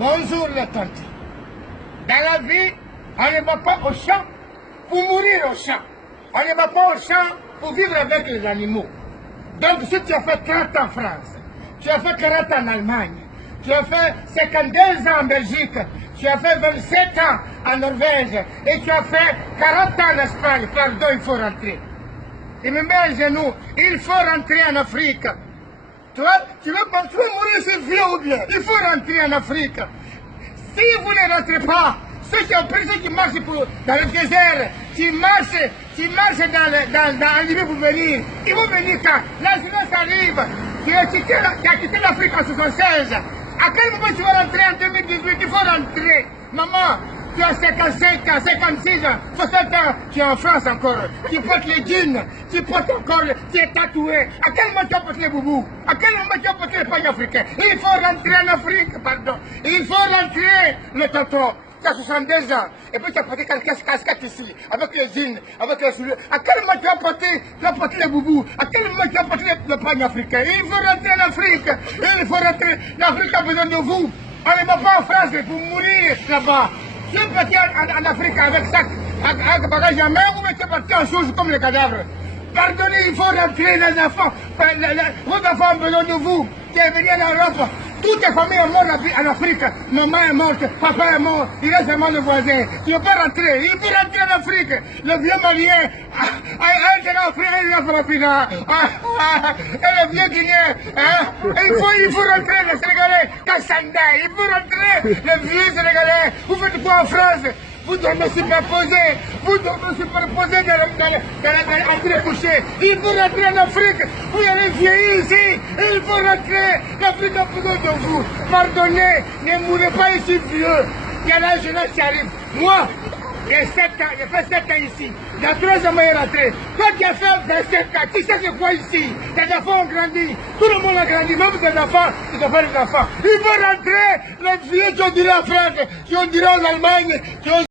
Bonjour les tantes. Dans la vie, on ne va pas au champ pour mourir au champ. On ne va pas au champ pour vivre avec les animaux. Donc si tu as fait 30 ans en France, tu as fait 40 ans en Allemagne, tu as fait 52 ans en Belgique, tu as fait 27 ans en Norvège et tu as fait 40 ans en Espagne, pardon, il faut rentrer. Il me met à genoux, il faut rentrer en Afrique. Toi, tu veux mourir sur vieux ou bien? Il faut rentrer en Afrique. Si vous ne rentrez pas, ceux qui marchent dans le désert, qui marchent dans l'hiver pour venir, ils vont venir quand la jeunesse arrive, qui a quitté l'Afrique en 76. À quel moment tu vas rentrer en 2018? Il faut rentrer. Maman, tu as 55 ans, 56 ans, 60 ans, tu es en France encore. Tu portes les jeans, tu portes encore, tu es tatoué. À quel moment tu as porté les boubous? À quel moment tu as porté les pagnes africains? Il faut rentrer en Afrique, pardon. Il faut rentrer, le tonton. Tu as 62 ans, et puis tu as porté quelques casquettes ici, avec les jeans, avec les souliers. À quel moment tu as porté les boubous? À quel moment tu as porté les pagnes africains? Il faut rentrer en Afrique. Il faut rentrer. L'Afrique a besoin de vous. On ne va pas en France pour mourir là-bas. Tu es parti en Afrique avec sac, avec bagage en main, ou tu es parti en chose comme les cadavres? Pardonnez, il faut rentrer les enfants. Vos enfants ont besoin de vous. Tu es venu en Europe. Toutes les familles sont mortes en Afrique. Maman est morte, papa est mort, il reste seulement le voisin. Tu ne peux pas rentrer. Il faut rentrer en Afrique. Le vieux malien, il est en Afrique. Et le vieux Guinéen, il faut rentrer, le Sénégalais, Kassanda, il faut rentrer, le vieux Sénégalais. Vous faites quoi en France? Vous dormez superposés, entre les couchers. Il faut rentrer en Afrique. Vous allez vieillir ici. Il faut rentrer. L'Afrique a besoin de vous. Pardonnez, ne mourrez pas ici vieux. Il y a la jeunesse qui arrive. Moi, j'ai fait 7 ans ici. Il y a 3 ans, je suis rentré. Toi qui as fait 27 ans, tu sais c'est quoi ici? Tes enfants ont grandi. Tout le monde a grandi. Même tes enfants, tu dois faire des enfants. Il faut rentrer. Les vieux qui ont duré en France, qui ont duré en Allemagne, qui ont